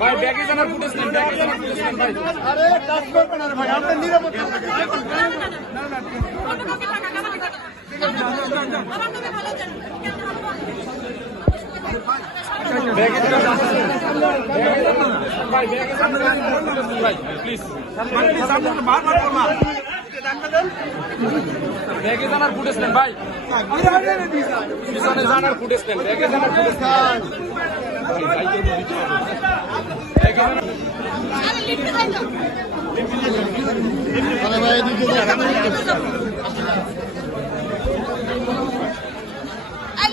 ভাই ব্যাগে জানার ফুটেজ নেন ব্যাগে জানার ফুটেজ নেন ভাই। আরে টাচ করবেন না ভাই আপনার নিরাপত্তা ব্যাগে ভাই। ব্যাগে জানার ফুটেজ নেন ভাই প্লিজ ব্যাগে জানার ফুটেজ নেন ভাই। পিছনে জানার ফুটেজ নেন ব্যাগে জানার ফুটেজ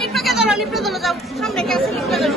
লিফটকে ধরো লিফটে ধরো যাও। সামনে গেছে লিফটে ধরো।